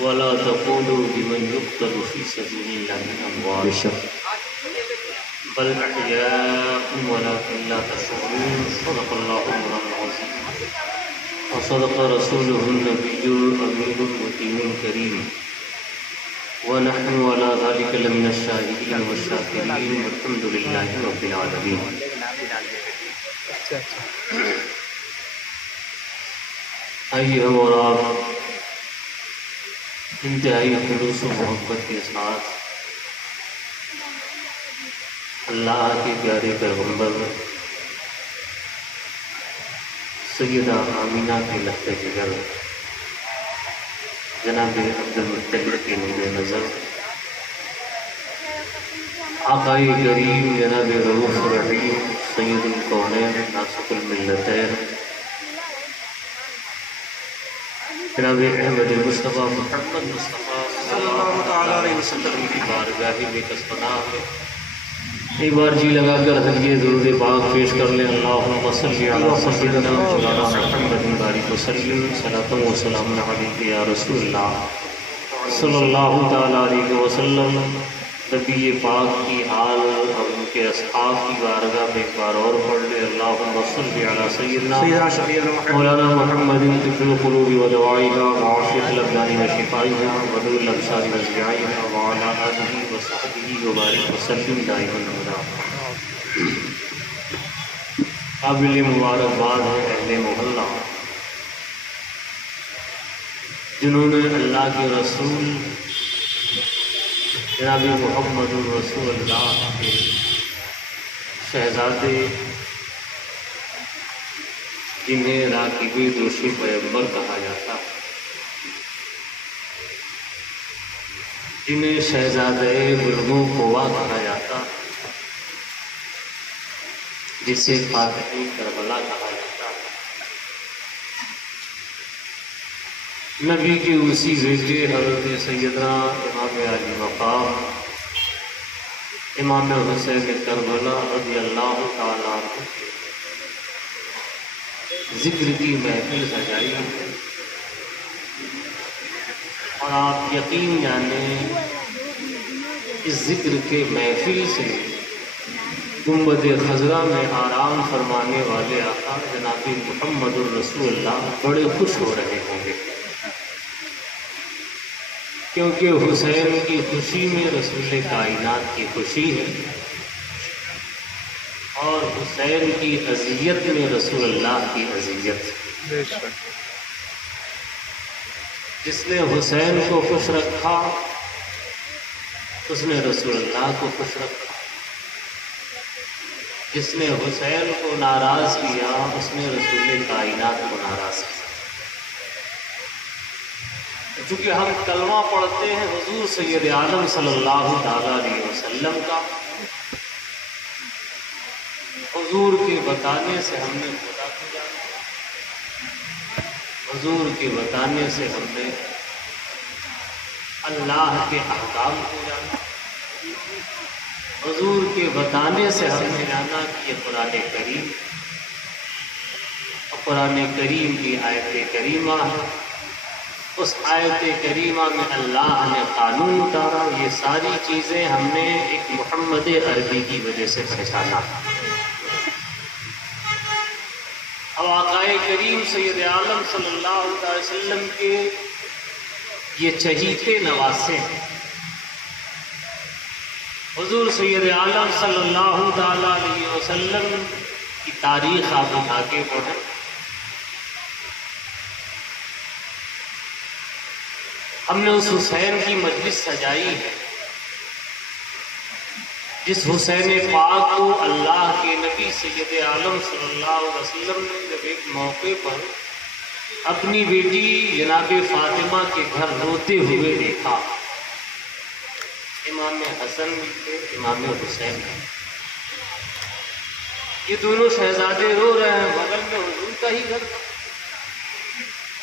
ولا تقولوا لمن يقتل في سبيل الله أموات بل أحياء ولكن لا تشعرون صدق الله مولانا العظيم وصدق رسوله النبي الأمين المتين الكريم ونحن على ذلك لمن الشاهدين والشاكرين والحمد لله رب العالمين. آئیے ہم اور آپ انتہائی خلوص و محبت کے ساتھ اللہ کے پیارے پیغمبر سیدہ آمینہ کے لخت جگر جناب عبدالمطلب کے نور نظر آقائے کریم جناب رؤوف رحیم سید الکونین ناسک الملتین جناب احمد مصطفیٰ محمد مصطفیٰ صلی اللہ علیہ وسلم کی بارگاہ میں کسبناہ ہے. ایک بار جی لگا کر ذریعے درود پاک پیش کر لیں. اللہم صلی علی سیدنا مولانا محمد بارک وسلم صلاۃ و سلام علیک یا رسول اللہ صلی اللہ تعالیٰ علیہ وسلم. نبی پاک کی حال اور ان کے اصحاب کی بارگاہ میں ایک بار اور پڑھ لیں. اللہم صلی علی سیدنا مولانا محمد طب القلوب و دوائها وعافیۃ الابدان و شفائها و نور الابصار و ضیاءها وعلی آلہ و صحبہ وبارک وسلم دائما ابدا. قابل مبارکباد ہے اہل محلہ جنہوں نے اللہ کے رسول جناب محمد رسول اللہ کے شہزادے جنہیں راکب دوش پیغمبر کہا جاتا، جنہیں شہزادہ بلغ قوا کہا جاتا، جسے فاتح کربلا کہا جاتا، نبی کے اسی بیٹے حضرت سیدنا امام علی مقام امام حسین کربلا رضی اللہ تعالیٰ عنہ ذکر کی محفل سجائی ہے. اور آپ یقین جانیں اس ذکر کے محفل سے گنبد خضرا میں آرام فرمانے والے آقا جناب محمد الرسول اللہ بڑے خوش ہو رہے ہوں گے، کیونکہ حسین کی خوشی میں رسول کائنات کی خوشی ہے، اور حسین کی اذیت میں رسول اللہ کی اذیت. جس نے حسین کو خوش رکھا اس نے رسول اللہ کو خوش رکھا، جس نے حسین کو ناراض کیا اس نے رسول کائنات کو ناراض کیا. چونکہ ہم کلمہ پڑھتے ہیں حضور سید عالم صلی اللہ تعالیٰ علیہ وسلم کا، حضور کے بتانے سے ہم نے خدا کو جانا، حضور کے بتانے سے ہم نے اللہ کے احکام کو جانا، حضور کے بتانے سے ہم نے جانا کہ یہ قرآن کریم اور قرآن کریم کی آیت کریمہ ہے. اس آیت کریمہ میں اللہ نے قانون اتارا. یہ ساری چیزیں ہم نے ایک محمد عربی کی وجہ سے پہچانا. اب آقائے کریم سید عالم صلی اللہ علیہ وسلم کے یہ چہیتے نواسے ہیں. حضور سید عالم صلی اللہ تعالیٰ علیہ وسلم کی تاریخ آپ اٹھا کے پڑھیں. ہم نے اس حسین کی مجلس سجائی ہے جس حسین پاک کو اللہ کے نبی سید عالم صلی اللہ علیہ وسلم نے جب ایک موقع پر اپنی بیٹی جناب فاطمہ کے گھر روتے ہوئے دیکھا. امام حسن بھی تھے، امام حسین بھی. یہ دونوں شہزادے رو رہے ہیں، بغل میں حضور کا ہی گھر تھا.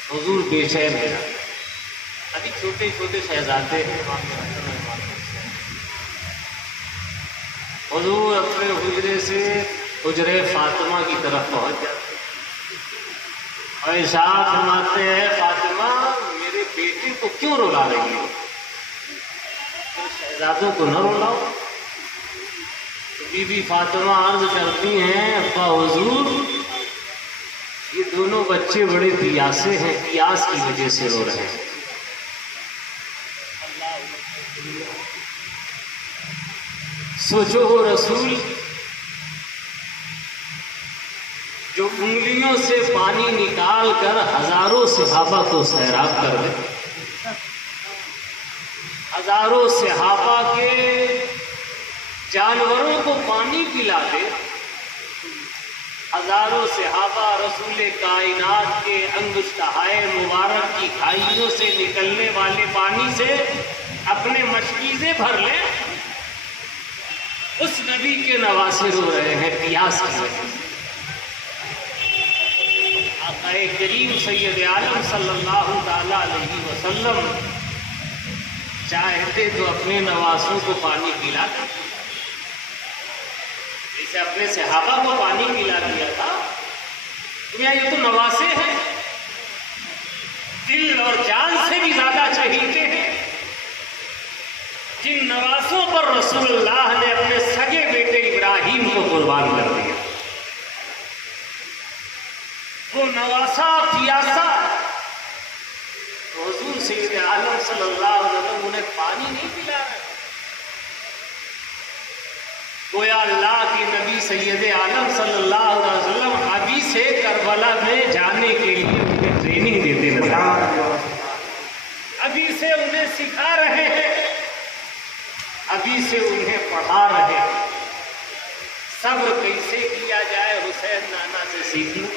حضور بے چین ہے، ابھی چھوٹے چھوٹے شہزادے ہیں. حضور اپنے حجرے سے حجرے فاطمہ کی طرف پہنچ جاتے اور ارشاد فرماتے ہیں، فاطمہ میرے بیٹے کو کیوں رلا رہی ہو؟ تو شہزادوں کو نہ رلاؤ۔ بی بی فاطمہ عرض کرتی ہیں ابا حضور یہ دونوں بچے بڑے پیاسے ہیں، پیاس کی وجہ سے رو رہے ہیں۔ سوچو وہ رسول جو انگلیوں سے پانی نکال کر ہزاروں صحابہ کو سیراب کر دے، ہزاروں صحابہ کے جانوروں کو پانی پلا دے، ہزاروں صحابہ رسول کائنات کے انگشتہائے مبارک کی کھائیوں سے نکلنے والے پانی سے اپنے مشکیزیں بھر لیں، اس نبی کے نواسے رو رہے ہیں پیاس کی وجہ سے۔ آقا کریم سید عالم صلی اللہ تعالی علیہ وسلم چاہتے تو اپنے نواسوں کو پانی پلا دیں، جیسے اپنے صحابہ کو پانی پلا دیا تھا۔ تمہیں یہ تو نواسے ہیں، دل اور جان سے بھی زیادہ چہیتے ہیں، جن نواسوں پر رسول اللہ نے اپنے سگے بیٹے ابراہیم کو قربان کر دیا۔ وہ نواسا پیاسا، حضور سید عالم صلی اللہ علیہ وسلم انہیں پانی نہیں پلا رہے، گویا اللہ کے نبی سید عالم صلی اللہ علیہ وسلم ابھی سے کربلا میں جانے کے لیے انہیں ٹریننگ دیتے نظر آ رہے ہیں، ابھی سے انہیں سکھا رہے ہیں، ابھی سے انہیں پڑھا رہے ہیں۔ صبر کیسے کیا جائے حسین نانا سے سیکھ لو،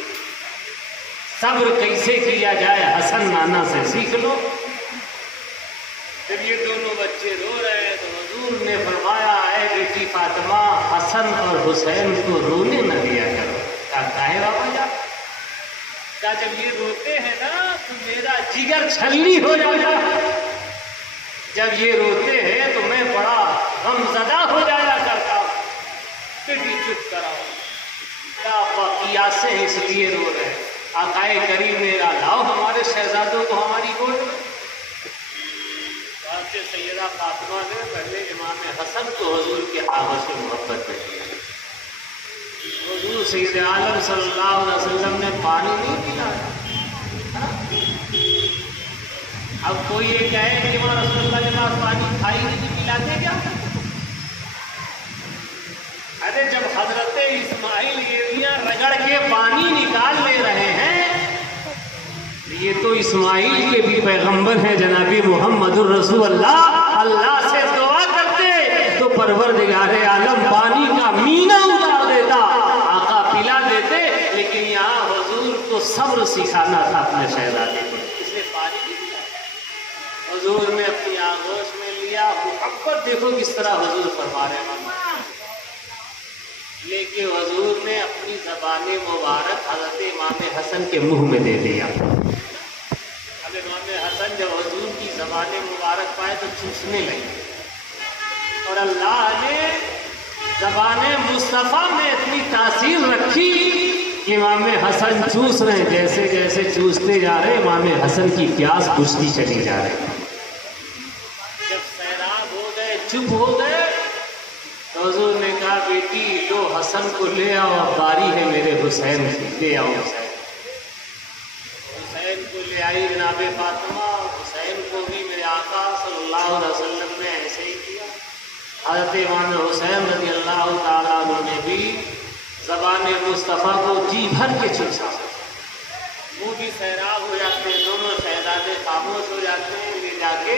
صبر کیسے کیا جائے حسن نانا سے سیکھ لو۔ جب یہ دونوں بچے رو رہے ہیں تو حضور نے فرمایا اے بیٹی فاطمہ حسن اور حسین کو رونے نہ دیا کرو۔ کہا ہے بابا جان؟ کہا جب یہ روتے ہیں نا تو میرا جگر چھلنی ہو جاتا ہے، جب یہ روتے ہیں تو میں بڑا غم زدہ ہو جایا کرتا ہوں۔ بیٹی چپ کراؤ، کیا پیاسے ہیں اس لیے رو رہے ہیں۔ آقا کریم میرا لاؤ ہمارے شہزادوں کو ہماری گود میں۔ سیدہ فاطمہ نے پہلے امام حسن کو حضور کے آغاز سے محبت میں کیا، حضور سید عالم صلی اللہ علیہ وسلم نے پانی نہیں پلایا۔ اب کوئی یہ کہے کہ وہاں رسول اللہ کے پاس پانی کھائی نہیں پلاتے کیا؟ ارے جب حضرت اسماعیل ایڑیاں رگڑ کے پانی نکال لے رہے ہیں، یہ تو اسماعیل کے بھی پیغمبر ہیں جناب محمد الرسول اللہ، اللہ سے دعا کرتے تو پروردگار عالم پانی کا مینا اتار دیتا، آقا پلا دیتے، لیکن یہاں حضور کو صبر سکھانا تھا اپنے شہزادے کو، اس لیے پانی نہیں پلایا۔ حضور نے اپنی آغوش میں لیا، محبت دیکھو کس طرح حضور فرما رہے ہیں، لیکن حضور نے اپنی زبان مبارک حضرت امام حسن کے منہ میں دے دیا۔ اب امام حسن جب حضور کی زبان مبارک پائے تو چوسنے لگے، اور اللہ نے زبان مصطفیٰ میں اتنی تاثیر رکھی کہ امام حسن چوس رہے ہیں، جیسے جیسے چوستے جا رہے امام حسن کی پیاس بجھتی چلی جا رہی۔ جب سیراب ہو گئے، چپ ہو گئے، تو حضور نے کہا بیٹی لو حسن کو لے آؤ، اب باری ہے میرے حسین کی، لے آؤ حسین۔ حسین کو لے آئی جناب فاطمہ، حسین کو بھی میرے آقا صلی اللہ علیہ وسلم نے ایسے ہی کیا۔ حضرت امام حسین رضی اللہ تعالیٰ عنہ نے بھی زبان مصطفیٰ کو جی بھر کے چوسا، وہ بھی سیراب ہو جاتے ہیں، دونوں شہزادے خاموش ہو جاتے ہیں، لے جا کے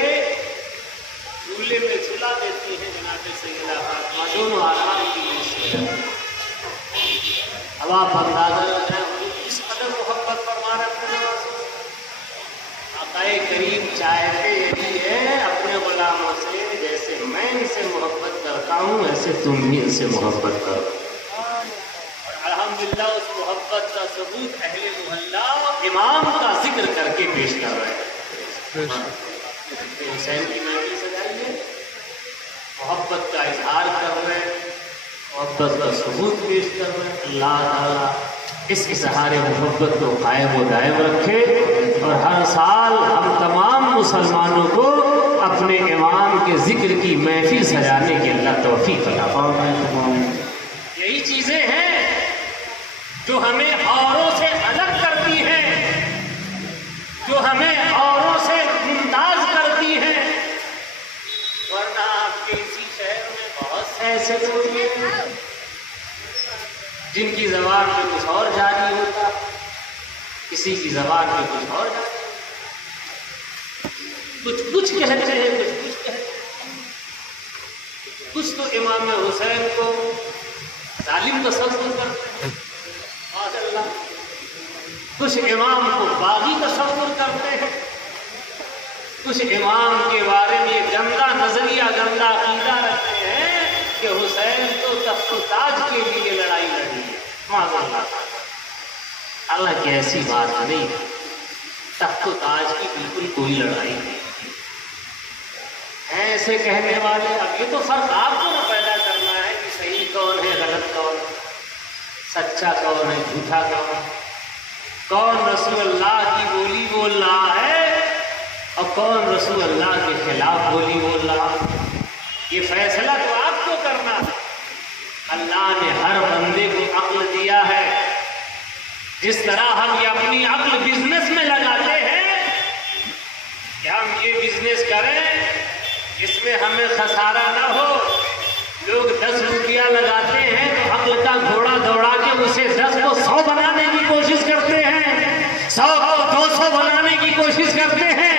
چولہے میں چلا دیتی ہیں جناب سیدہ فاطمہ، دونوں آرام کی لیے۔ اب آپ اندازہ لگائیں کس قدر محبت فرما رہے اپنے نوازوں سے۔ آقا کریم چاہتے یہی ہے اپنے غلاموں سے جیسے میں ان سے محبت کرتا ہوں ایسے تم بھی ان سے محبت کرو، اور الحمدللہ اس محبت کا ثبوت اہل محلہ امام کا ذکر کر کے پیش کر رہے ہیں۔ حسین کی محفل سجائی ہے، محبت کا اظہار کر رہے ہیں، محبت کا ثبوت پیش کر رہے ہیں. اللہ تعالیٰ اس اظہار محبت کو قائم و دائم رکھے اور ہر سال ہم تمام مسلمانوں کو اپنے امام کے ذکر کی محفل سجانے کی اللہ توفیق عطا فرمائے. یہی چیزیں ہیں جو ہمیں اوروں سے الگ کرتی ہیں، جو ہمیں اوروں سے ممتاز کرتی ہیں. ورنہ آپ کے اسی شہر میں بہت سے ایسے لوگ ہیں جن کی زبان میں کچھ اور جاری ہوتا، کسی کی زبان میں کچھ اور جاری، کچھ کہتے ہیں، کچھ کہتے ہیں. کچھ تو امام حسین کو ظالم تصور کرتے ہیں، اللہ. کچھ امام کو باغی تصور کرتے ہیں، کچھ امام کے بارے میں گندا نظریہ، گندا عقیدہ رکھتے ہیں کہ حسین تو تخت و تاج کے لیے لڑائی لڑی ہے. معاذ اللہ. اللہ کی ایسی بات نہیں، تخت و تاج کی بالکل کوئی لڑائی نہیں ہے. ایسے کہنے والے، اب یہ تو فرق آپ کو نہ پیدا کرنا ہے کہ صحیح کون ہے، غلط کون ہے، سچا کون ہے، جھوٹا کون ہے، کون رسول اللہ کی بولی بول رہا ہے اور کون رسول اللہ کے خلاف بولی بول رہا ہے. یہ فیصلہ تو آپ کو کرنا ہے. اللہ نے ہر بندے کو عقل دیا ہے. جس طرح ہم یہ اپنی عقل بزنس میں لگاتے ہیں کہ ہم یہ بزنس کریں جس میں ہمیں خسارہ نہ ہو. لوگ 10 روپیہ لگاتے ہیں تو عقل کا گھوڑا دوڑا کے اسے 10 کو 100 بنانے کی کوشش کرتے ہیں، 100 کو 200 بنانے کی کوشش کرتے ہیں.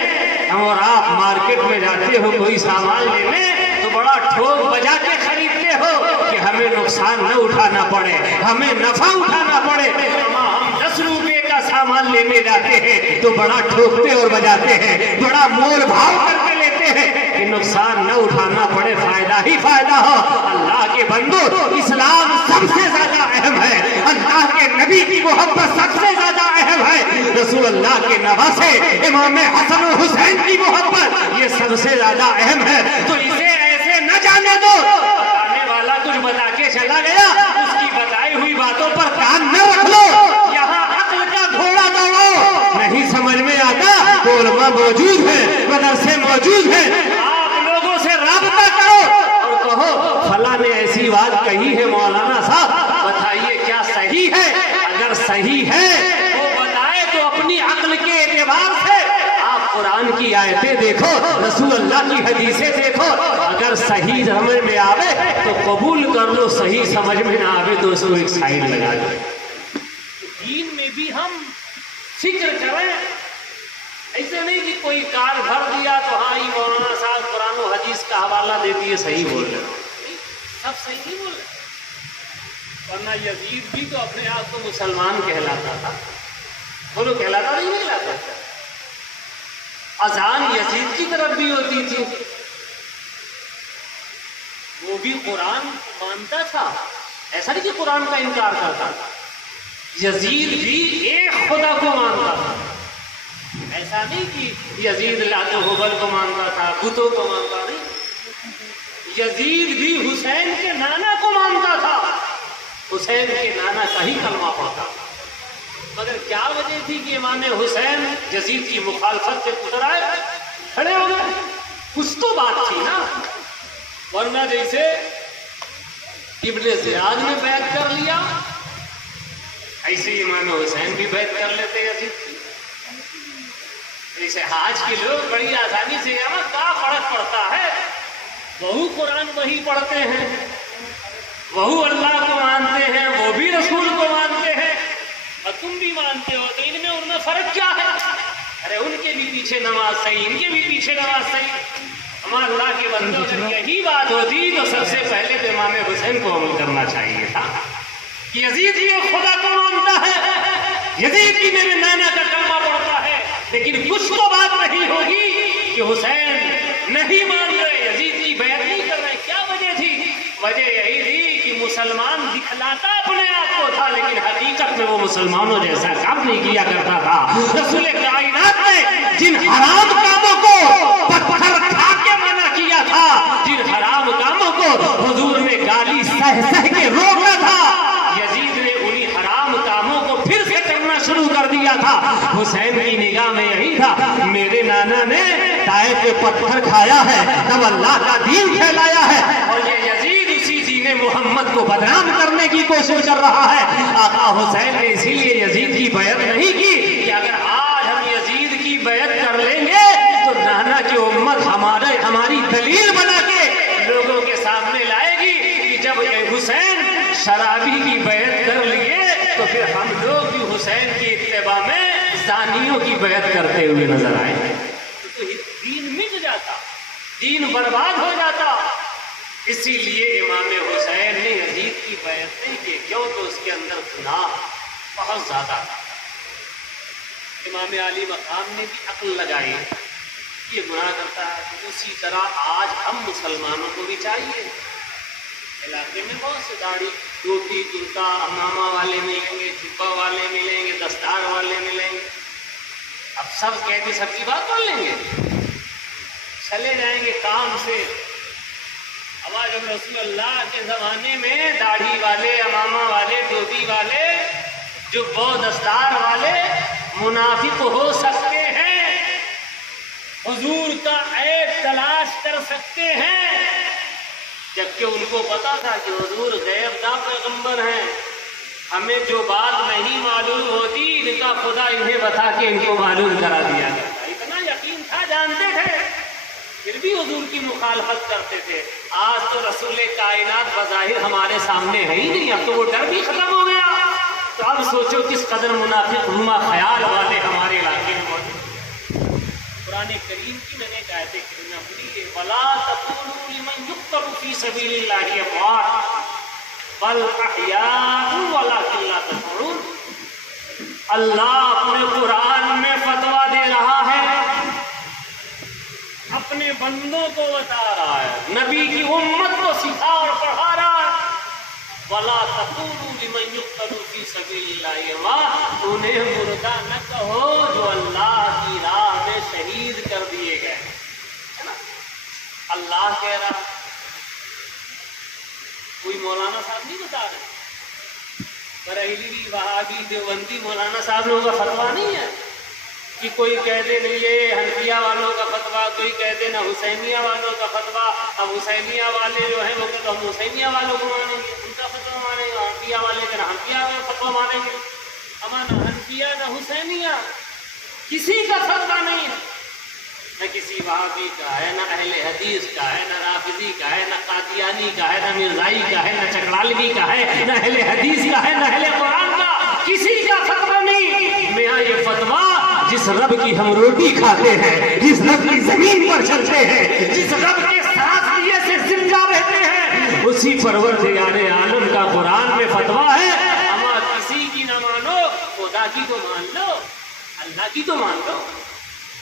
اور آپ مارکیٹ میں جاتے ہو کوئی سامان لینے تو بڑا ٹھوک بجا کے خریدتے ہو کہ ہمیں نقصان نہ اٹھانا پڑے، ہمیں نفع اٹھانا پڑے. ہم 10 روپے کا سامان لینے جاتے ہیں تو بڑا ٹھوکتے اور بجاتے ہیں، بڑا مول بھاؤ کر کے لیتے ہیں کہ نقصان نہ اٹھانا پڑے، فائدہ ہی فائدہ ہو. اللہ کے بندو، اسلام سب سے زیادہ اہم ہے. اللہ کے نبی کی محبت سب سے زیادہ اہم ہے. رسول اللہ کے نواسے امام حسن و حسین کی محبت یہ سب سے زیادہ اہم ہے. تو اسے ایسے نہ جانے دو. بتانے والا کچھ بتا کے چلا گیا، اس کی بتائی ہوئی باتوں پر کان نہ رکھ لو. یہاں عقل کا گھوڑا دوڑو. نہیں سمجھ میں آتا تو علماء موجود ہیں، مدرسے موجود ہیں. آپ لوگوں سے رابطہ کرو اور کہو فلاں نے ایسی بات کہی ہے مولانا صاحب، بتائیے کیا صحیح ہے. اگر صحیح ہے وہ بتائے تو اپنی عقل کے اعتبار سے آپ قرآن کی آیتیں دیکھو، رسول اللہ کی حدیثیں دیکھو. اگر صحیح سمجھ میں آوے تو قبول کر لو، صحیح سمجھ میں نہ آوے تو اس کو ایک سائڈ لگا دو. دین میں بھی ہم فکر کریں. ایسے نہیں کہ کوئی کار بھر دیا تو ہاں یہ مولانا صاحب قرآن و حدیث کا حوالہ دے دیے صحیح بول رہے ہیں. سب صحیح نہیں بول رہے. ورنہ یزید بھی تو اپنے آپ کو مسلمان کہلاتا تھا. بولو کہلاتا نہیں کہلاتا تھا. اذان یزید کی طرف بھی ہوتی تھی، وہ بھی قرآن مانتا تھا. ایسا نہیں کہ قرآن کا انکار کرتا تھا. یزید بھی ایک خدا کو مانتا تھا. ایسا نہیں کہ یزید لات و حبل کو مانتا تھا، بتوں کو مانتا نہیں. یزید بھی حسین کے نانا کو مانتا تھا، حسین کے نانا کا ہی کلمہ پڑھتا تھا. مگر کیا وجہ تھی کہ امام حسین یزید کی مخالفت سے اتر آئے، کھڑے ہو گئے؟ کچھ تو بات تھی نا. ورنہ جیسے ابن زیاد نے بیعت کر لیا ایسے امام حسین بھی بیعت کر لیتے یزید. جیسے آج کے لوگ بڑی آسانی سے کیا فرق پڑتا ہے، وہو قرآن وہی پڑھتے ہیں، وہو اللہ کو مانتے ہیں، وہ بھی رسول کو مانتے ہیں اور تم بھی مانتے ہو، تو ان میں فرق کیا ہے؟ ارے ان کے بھی پیچھے نماز صحیح، ان کے بھی پیچھے نماز صحیح. ہمارا اللہ کے بندوں اگر یہی بات ہوتی تو سب سے پہلے تو امام حسین کو عمل کرنا چاہیے تھا کہ یزید یہ خدا کو مانتا ہے، یزید بھی میرے نانا کا کلمہ پڑھتا ہے. لیکن کچھ تو بات نہیں ہوگی کہ حسین نہیں مان رہے، یزید کی بیعت نہیں کر رہے. کیا وجہ تھی؟ وجہ یہی تھی کہ مسلمان دکھلاتا اپنے آپ کو تھا لیکن حقیقت میں وہ مسلمانوں جیسا کام نہیں کیا کرتا تھا. رسول کائنات نے جن حرام کاموں کو پتھر کھا کے منع کیا تھا، جن حرام کاموں کو حضور نے گالی سہ سہ کے گائے پہ پتھر کھایا ہے تب اللہ کا دین پھیلایا ہے، اور یہ یزید اسی دین محمد کو بدنام کرنے کی کوشش کر رہا ہے۔ آقا حسین نے اسی لیے یزید کی بیعت نہیں کی کہ اگر آج ہم یزید کی بیعت کر لیں گے تو نانا کی امت ہماری دلیل بنا کے لوگوں کے سامنے لائے گی کہ جب حسین شرابی کی بیعت کر لیے تو پھر ہم لوگ بھی حسین کی اتباع میں زانیوں کی بیعت کرتے ہوئے نظر آئے، تو دین مٹ جاتا، دین برباد ہو جاتا۔ اسی لیے امام حسین نے یزید کی بیعت نہیں کی، کیوں تو اس کے اندر گناہ بہت زیادہ تھا۔ امام علی مقام نے بھی عقل لگائی، یہ گناہ کرتا ہے، اسی طرح آج ہم مسلمانوں کو بھی چاہیے، علاقے میں بہت سے داڑھی دھوتی جوتا امامہ والے ملیں گے، جبہ والے ملیں گے، دستار والے ملیں گے، اب سب کہتے سچی بات بول لیں گے، چلے جائیں گے کام سے۔ اب آج رسول اللہ کے زمانے میں داڑھی والے، امامہ والے، دھوتی والے، جبہ دستار والے منافق ہو سکتے ہیں، حضور کا عیب تلاش کر سکتے ہیں، جبکہ ان کو پتا تھا کہ حضور غیب داں پیغمبر ہیں، ہمیں جو بات نہیں معلوم ہوتی ان کا خدا انہیں بتا کے ان کو معلوم کرا دیا کرتا، اتنا یقین تھا، جانتے تھے، پھر بھی حضور کی مخالفت کرتے تھے۔ آج تو رسول کائنات بظاہر ہمارے سامنے ہے ہی نہیں، اب تو وہ ڈر بھی ختم ہو گیا، تو اب سوچو کس قدر منافق ہما خیال والے ہمارے علاقے میں موجود۔ قرآن کریم کی میں نے ایک آیت کریمہ پڑھی ہے، وَلَا تَقُولُوا لِمَنْ يُقْتَلُ فِي سَبِيلِ اللَّهِ أَمْوَاتٌ بَلْ أَحْيَاءٌ وَلَٰكِن لَّا تَشْعُرُونَ۔ اللہ اپنے قرآن میں فتویٰ دے رہا ہے، اپنے بندوں کو بتا رہا ہے، نبی کی امت کو سکھا اور پڑھا رہا ہے، وَلَا تَقُولُوا لِمَنْ يُقْتَلُ فِي سَبِيلِ اللَّهِ أَمْوَاتٌ، انہیں مردہ نہ کہو جو اللہ کی راہ میں شہید کر دیے گئے، ہے نا؟ اللہ کہہ رہا، کوئی مولانا صاحب نہیں بتا رہے، بریلوی وہابی دیوبندی مولانا صاحب لوگوں کا فتویٰ نہیں ہے کہ کوئی کہہ دے نہیں یہ حنفیہ والوں کا فتویٰ، کوئی کہہ دے نہ حسینیہ والوں کا فتویٰ، اب حسینیہ والے جو ہیں وہ کہتے ہم حسینیہ والوں کو مانیں گے، ان کا فتویٰ مانیں گے، حنفیہ والے کہنا حنفیہ کا فتویٰ مانیں گے، ہمارا نہ حنفیہ نہ حسینیہ، کسی کا فتویٰ نہیں ہے، نہ کسی وہابی کا ہے، نہ اہل حدیث کا ہے، نہ رافضی کا ہے، نہ قادیانی کا ہے، نہ مرزائی کا ہے، نہ چکرالوی کا ہے، نہ اہل حدیث کا ہے، نہ اہل قرآن کا، کسی کا فتویٰ نہیں۔ میاں یہ فتویٰ جس رب کی ہم روٹی کھاتے ہیں، جس رب کی زمین پر چلتے ہیں، جس رب کے ساتھ لیے سے زندہ رہتے ہیں، اسی پروردگار عالم کا قرآن میں فتویٰ ہے، اما کسی کی نہ مانو، خدا کی تو مان لو، اللہ کی تو مان لو۔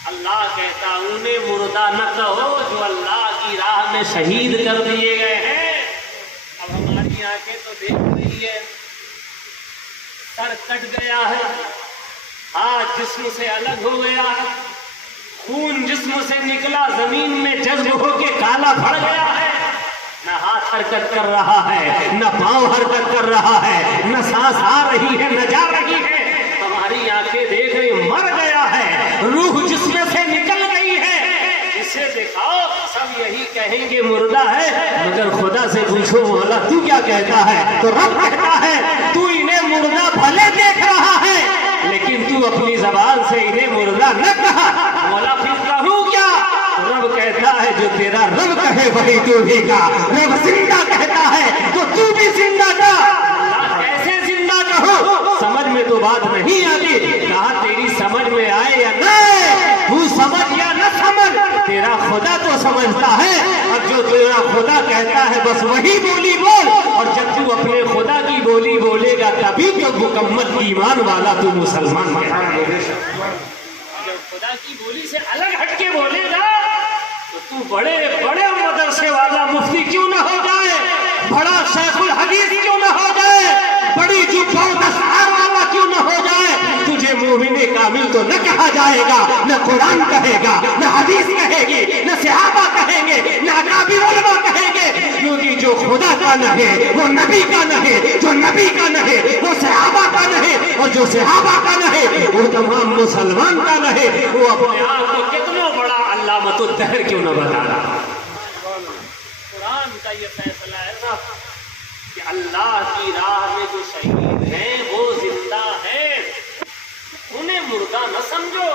اللہ کہتا انہیں مردہ نہ کہو جو اللہ کی راہ میں شہید کر دیے گئے ہیں۔ اب ہماری آنکھیں تو دیکھ رہی ہے، سر کٹ گیا ہے، ہاتھ جسم سے الگ ہو گیا ہے، خون جسم سے نکلا زمین میں جذب ہو کے کالا پڑ گیا ہے، نہ ہاتھ حرکت کر رہا ہے، نہ پاؤں حرکت کر رہا ہے، نہ سانس آ رہی ہے، نہ جا رہی ہے، ہماری آنکھیں دیکھ رہی، مر گیا ہے، روح جسم سے نکل گئی ہے، اسے دکھاؤ سب یہی کہیں گے مردہ ہے، مگر خدا سے پوچھو مولا تو کیا کہتا ہے؟ تو رب کہتا ہے تو انہیں مردہ بھلے دیکھ رہا ہے لیکن تو اپنی زبان سے انہیں مردہ نہ کہا، مولا پھر کہوں کیا؟ رب کہتا ہے جو تیرا رب کہے وہی تو بھی کہا، رب زندہ کہتا ہے تو تو بھی زندہ کہا، کیسے زندہ کہو؟ سمجھ میں تو بات نہیں آتی، کہا تیری سمجھ میں آئے یا نہ آئے، تو سمجھ یا نہ سمجھ، تیرا خدا تو سمجھتا ہے، اب جو تیرا خدا کہتا ہے بس وہی بولی بول، اور جب تو اپنے خدا کی بولی بولے گا تبھی تو مکمل ایمان والا تو مسلمان ہے۔ جب خدا کی بولی سے الگ ہٹ کے بولے گا تو بڑے بڑے مدرسے والا مفتی کیوں نہ ہو جائے، بڑا شیخ الحدیث کیوں نہ ہو جائے، بڑی جو دستار والا کیوں نہ ہو جائے، تجھے مومن کامل تو نہ کہا جائے گا، نہ قرآن کہے گا، نہ حدیث کہے گی، نہ صحابہ کہیں گے، نہ اکابر علماء کہیں گے، کیونکہ جو خدا کا نہ ہے وہ نبی کا نہ ہے، جو نبی کا نہ ہے وہ صحابہ کا نہ ہے، اور جو صحابہ کا نہ ہے وہ تمام مسلمان کا نہ ہے، وہ اپنے آپ کو کتنا بڑا علامہ تو دہر کیوں نہ بتا رہا؟ قرآن کا یہ فیصلہ ہے نا کہ اللہ کی راہ میں جو شہید ہیں وہ زندہ ہیں، انہیں مردہ نہ سمجھو۔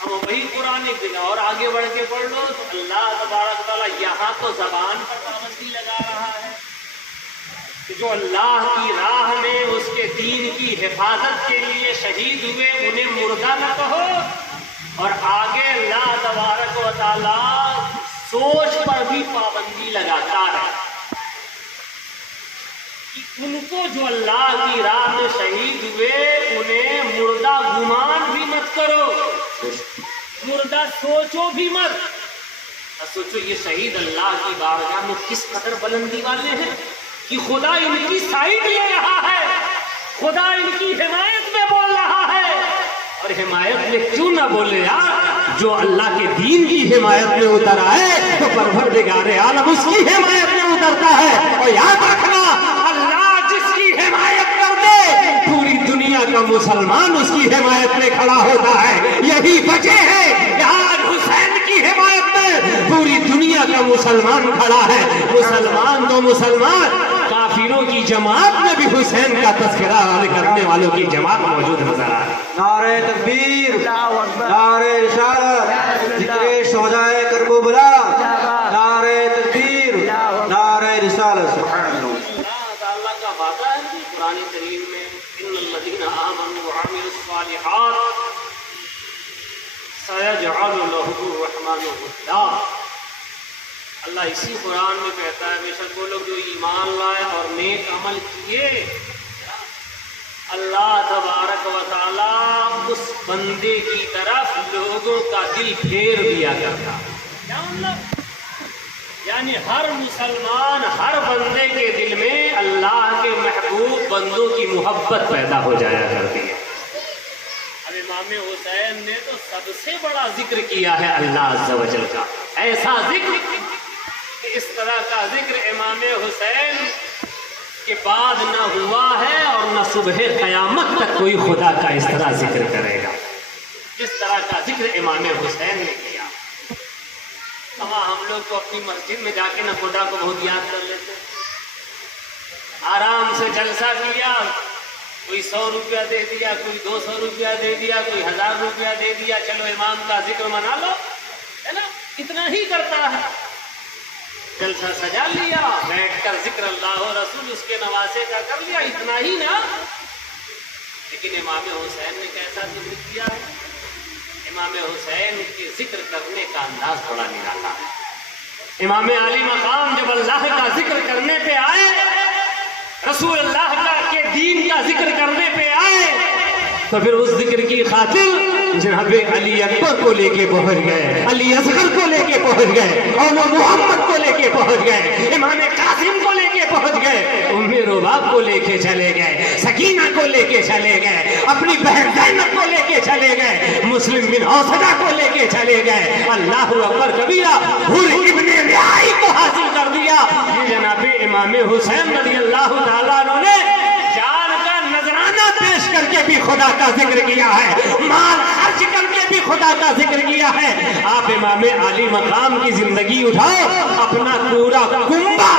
اب وہی قرآن ایک دن اور آگے بڑھ کے پڑھ لو تو اللہ تبارک تعالیٰ یہاں تو زبان پر پابندی لگا رہا ہے کہ جو اللہ کی راہ میں اس کے دین کی حفاظت کے لیے شہید ہوئے انہیں مردہ نہ کہو، اور آگے اللہ تبارک و تعالیٰ سوچ پر بھی پابندی لگاتا ہے کہ ان کو جو اللہ کی راہ میں شہید ہوئے انہیں مردہ گمان بھی مت کرو، مردہ سوچو بھی مت۔ سوچو یہ شہید اللہ کی بارگاہ میں کس قدر بلندی والے ہیں کہ خدا ان کی سائیڈ لے رہا ہے، خدا ان کی حمایت میں بول رہا ہے۔ اور حمایت میں کیوں نہ بولے یار، جو اللہ کے دین کی حمایت میں اتر آئے تو پروردگار عالم اس کی حمایت میں اترتا ہے۔ اور یاد رکھنا اللہ جس کی حمایت کر دے پوری دنیا کا مسلمان اس کی حمایت میں کھڑا ہوتا ہے۔ یہی وجہ ہے کہ آج حسین کی حمایت میں پوری دنیا کا مسلمان کھڑا ہے۔ مسلمان تو مسلمان، کافروں کی جماعت میں بھی حسین کا تذکرہ کرنے والوں کی جماعت موجود نظر آ رہی ہے۔ نعرہ تکبیر، نعرہ رسالت، ذکر شہدائے کربلا، نعرہ تکبیر، نعرہ رسالت۔ سبحان اللہ۔ اللہ تعالیٰ کا وعدہ ہے کہ قرآن کریم میں ان الذین آمنوا وعملوا الصالحات سیجعل لهم الرحمن ودا۔ اللہ اسی قرآن میں کہتا ہے بے شک وہ لوگ جو ایمان لائے اور نیک عمل کیے، اللہ تبارک و تعالیٰ اس بندے کی طرف لوگوں کا دل پھیر دیا کرتا۔ کیا مطلب؟ یعنی ہر مسلمان، ہر بندے کے دل میں اللہ کے محبوب بندوں کی محبت پیدا ہو جایا کرتی ہے۔ اب امام حسین نے تو سب سے بڑا ذکر کیا ہے اللہ عز و جل کا، ایسا ذکر کہ اس طرح کا ذکر امام حسین کے بعد نہ ہوا ہے اور نہ صبح قیامت تک کوئی خدا کا اس طرح ذکر کرے گا جس طرح کا ذکر امام حسین نے کیا۔ ہم لوگ تو اپنی مسجد میں جا کے نہ خدا کو بہت یاد کر لیتے، آرام سے جلسہ کیا، کوئی 100 روپیہ دے دیا، کوئی 200 روپیہ دے دیا، کوئی 1000 روپیہ دے دیا، چلو امام کا ذکر منا لو، ہے نا، اتنا ہی کرتا ہے۔ جلسہ سجا لیا، بیٹھ کر ذکر اللہ و رسول اس کے نواسے کا کر لیا، اتنا ہی نا۔ لیکن امام حسین نے کیسا ذکر کیا ہے؟ امام حسین کے ذکر کرنے کا انداز بڑا نرالا ہے۔ امام علی مقام جب اللہ کا ذکر کرنے پہ آئے، رسول اللہ کے دین کا ذکر کرنے پہ آئے، تو پھر اس ذکر کی خاطر جناب علی اکبر کو لے کے پہنچ گئے، علی اصغر کو لے کے پہنچ گئے، اور محمد کو لے کے پہنچ گئے، امام قاسم کو لے کے پہنچ گئے، ام رباب کو لے کے چلے گئے، سکینہ کو لے کے چلے گئے، اپنی بہن زینب کو لے کے چلے گئے، مسلم بن اوسجہ کو لے کے چلے گئے، اللہ اکبر کبیرہ، حور ابن رعائی کو حاصل کر دیا۔ یہ جناب امام حسین رضی اللہ تعالیٰ عنہ نے جان کا نذرانہ پیش کر کے بھی خدا کا ذکر کیا ہے، مال خرچ کر کے بھی خدا کا ذکر کیا ہے۔ آپ امام علی مقام کی زندگی اٹھاؤ، اپنا پورا کنبہ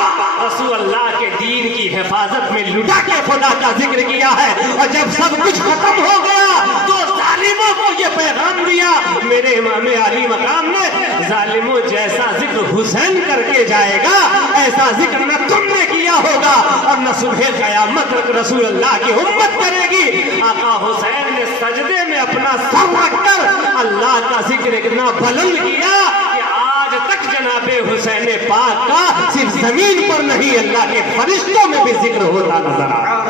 رسول اللہ کے دین کی حفاظت میں لٹا کے خدا کا ذکر کیا ہے، اور جب سب کچھ ختم ہو گیا تو ظالموں کو یہ پیغام دیا میرے امام علی مقام نے، ظالموں جیسا ذکر حسین کر کے جائے گا ایسا ذکر نہ تم نے کیا ہوگا اور نہ صبح قیامت تک رسول اللہ کی امت کرے گی۔ آقا حسین نے سجدے میں اپنا سر رکھ کر اللہ کا ذکر اتنا بلند کیا کہ آج تک جناب حسین پاک کا صرف زمین پر نہیں اللہ کے فرشتوں میں بھی ذکر ہوتا نظر آ رہا ہے۔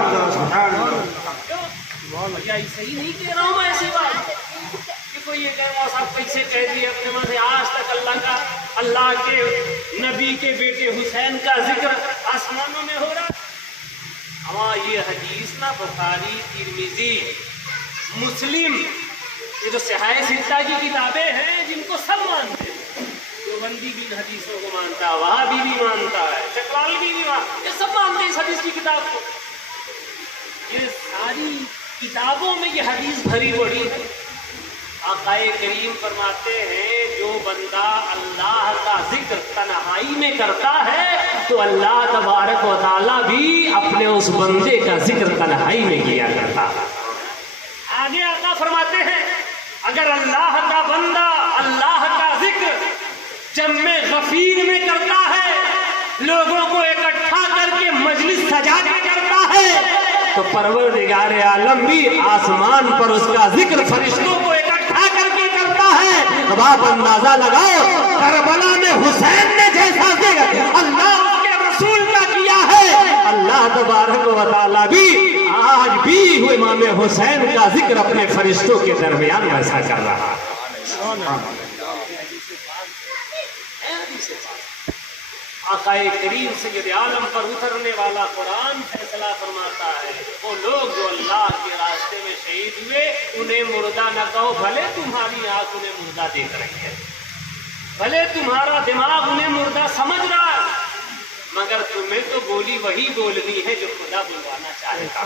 صحیح نہیں کہہ رہا ہوں میں ایسی بات کہ کوئی یہ کہہ رہا صاحب کیسے کہہ دیا اپنے من سے، آج تک اللہ کے نبی کے بیٹے حسین کا ذکر آسمانوں میں ہو رہا۔ ہاں یہ حدیث نا بخاری، ترمذی، مسلم، یہ جو صحاح ستہ کی کتابیں ہیں جن کو سب مانتے ہیں، دیوبندی بھی ان حدیثوں کو مانتا ہے، وہابی بھی مانتا ہے، چکوالوی بھی مانتا ہے، یہ سب مانتے ہیں اس حدیث کی کتاب کو۔ یہ ساری کتابوں میں یہ حدیث بھری پڑی ہے۔ آقائے کریم فرماتے ہیں جو بندہ اللہ کا ذکر تنہائی میں کرتا ہے تو اللہ تبارک و تعالیٰ بھی اپنے اس بندے کا ذکر تنہائی میں کیا کرتا ہے۔ آگے آقا فرماتے ہیں اگر اللہ کا بندہ اللہ کا ذکر جمع غفیر میں کرتا ہے، لوگوں کو اکٹھا کر کے مجلس سجا کے کرتا ہے، تو پروردگار عالم بھی آسمان پر اس کا ذکر فرشتوں کو اکٹھا کر کے کرتا ہے۔ اب آپ اندازہ لگاؤ کربلا میں حسین نے جیسا ذکر اللہ کے رسول کا کیا ہے، اللہ تبارک و تعالیٰ بھی آج بھی امام حسین کا ذکر اپنے فرشتوں کے درمیان ایسا کر رہا ہے۔ آقائے کریم سید عالم پر اترنے والا قرآن فیصلہ فرماتا ہے وہ لوگ جو اللہ کے راستے میں شہید ہوئے انہیں مردہ نہ کہو، بھلے تمہاری آنکھ انہیں مردہ دیکھ رہی ہے، بھلے تمہارا دماغ انہیں مردہ سمجھ رہا ہے، مگر تمہیں تو بولی وہی بولنی ہے جو خدا بلوانا چاہے گا،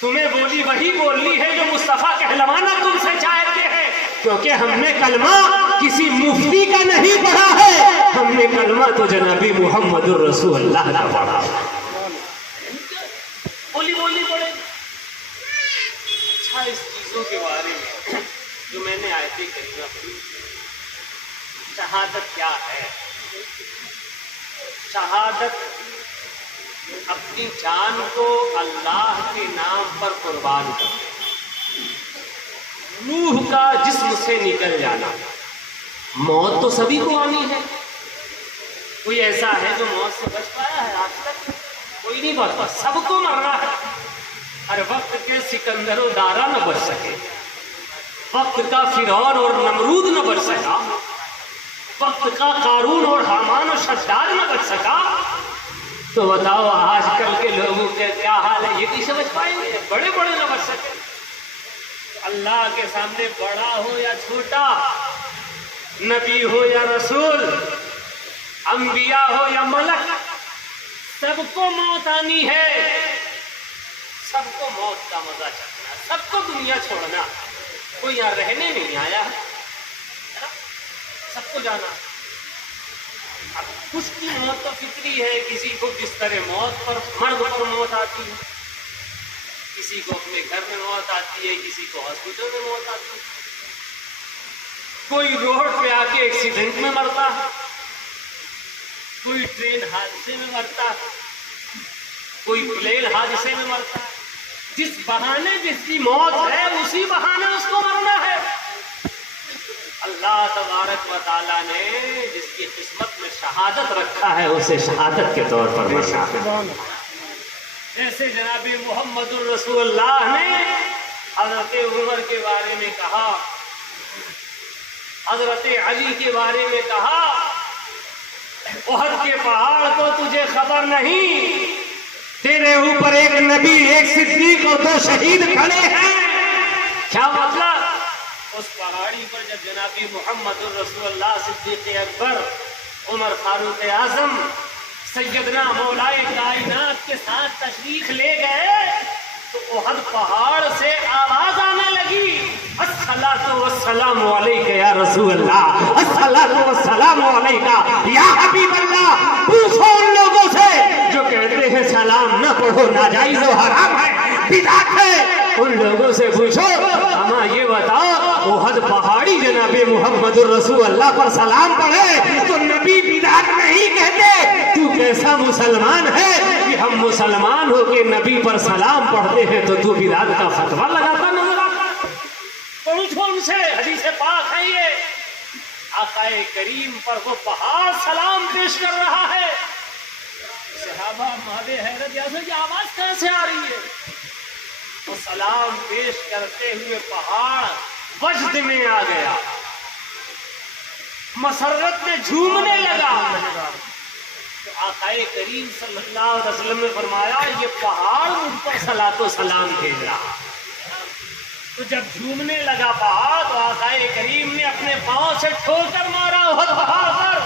تمہیں بولی وہی بولنی ہے جو مصطفیٰ کہلوانا تم سے چاہتے ہیں، کیونکہ ہم نے کلمہ کسی مفتی کا نہیں پڑھا ہے، ہم نے کلمہ تو جنابی محمد الرسول اللہ کا پڑھا ہے۔ بولی پڑھے۔ اچھا اس چیزوں کے بارے میں جو میں نے آیتیں کریمہ پڑھی، شہادت کیا ہے؟ شہادت اپنی جان کو اللہ کے نام پر قربان کرنا، روح کا جسم سے نکل جانا۔ موت تو سبھی کو آنی ہے، کوئی ایسا ہے جو موت سے بچ پایا ہے آج تک؟ کوئی نہیں بچ پایا، سب کو مرنا ہے۔ ہر وقت کے سکندر و دارا نہ بچ سکے، وقت کا فرعون اور نمرود نہ بچ سکا، وقت کا قارون اور حامان و شداد نہ بچ سکا، تو بتاؤ آج کل کے لوگوں کے کیا حال ہے؟ یہ کیسے بچ پائیں گے؟ بڑے بڑے نہ بچ سکے۔ اللہ کے سامنے بڑا ہو یا چھوٹا، نبی ہو یا رسول، انبیاء ہو یا ملک، سب کو موت آنی ہے، سب کو موت کا مزہ چکنا، سب کو دنیا چھوڑنا، کوئی یہاں رہنے نہیں آیا ہے، سب کو جانا۔ اب کچھ کی موت تو فطری ہے، کسی کو بستر موت پر مرگ پر موت آتی ہے، کسی کو اپنے گھر میں موت آتی ہے، کسی کو ہاسپٹل میں موت آتی ہے، کوئی روڈ پہ آ کے ایکسیڈنٹ میں مرتا ہے، کوئی ٹرین حادثے میں مرتا ہے، کوئی پلین حادثے میں مرتا ہے۔ جس بہانے جس کی موت ہے اسی بہانے اس کو مرنا ہے۔ اللہ تبارک و تعالیٰ نے جس کی قسمت میں شہادت رکھا ہے اسے شہادت کے طور پر مرنا ہے۔ جیسے جناب محمد الرسول اللہ نے حضرت عمر کے بارے میں کہا، حضرت علی کے بارے میں کہا، احد کے پہاڑ کو تجھے خبر نہیں، تیرے اوپر ایک نبی، ایک صدیق اور 2 شہید کھڑے ہیں۔ کیا مطلب؟ اس پہاڑی پر جب جناب محمد الرسول اللہ، صدیق اکبر، عمر فاروق اعظم، سیدنا مولائے کائنات کے ساتھ تشریف لے گئے تو احد پہاڑ سے آواز آنے لگی، الصلاۃ والسلام علیک یا رسول اللہ، الصلاۃ والسلام علیک یا حبیب اللہ۔ پوچھو ان لوگوں سے جو کہتے ہیں سلام نہ پڑھو ناجائز و حرام ہے، بدعت ہے، ان لوگوں سے پوچھو ہمیں یہ بتاؤ احد پہاڑی جناب محمد الرسول اللہ پر سلام پڑھے تو نبی بدعت نہیں کہتے؟ تو کیسا مسلمان ہے کہ ہم مسلمان ہو کے نبی پر سلام پڑھتے ہیں تو تو بدعت کا فتویٰ لگاتا نظر آتا؟ پوچھو ان سے، حدیث پاک ہے یہ، آقا کریم پر وہ پہاڑ سلام پیش کر رہا ہے۔ صحابہ مہد حیرت جیسے کہ آواز کہاں سے آ رہی ہے؟ وہ سلام پیش کرتے ہوئے پہاڑ وجد میں آ گیا، مسرت میں جھومنے لگا۔ تو آقا کریم صلی اللہ علیہ وسلم نے فرمایا یہ پہاڑ مجھ پر صلاۃ و سلام بھیج رہا۔ تو جب جھومنے لگا پہاڑ تو آقا کریم نے اپنے پاؤں سے ٹھوکر مارا احد پہاڑ پر،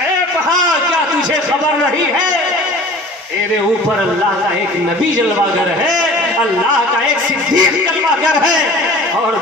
اے پہاڑ کیا تجھے خبر نہیں ہے تیرے اوپر اللہ کا ایک نبی جلوہ گر ہے، اللہ کا ایک صدیق جلوہ گر ہے، اور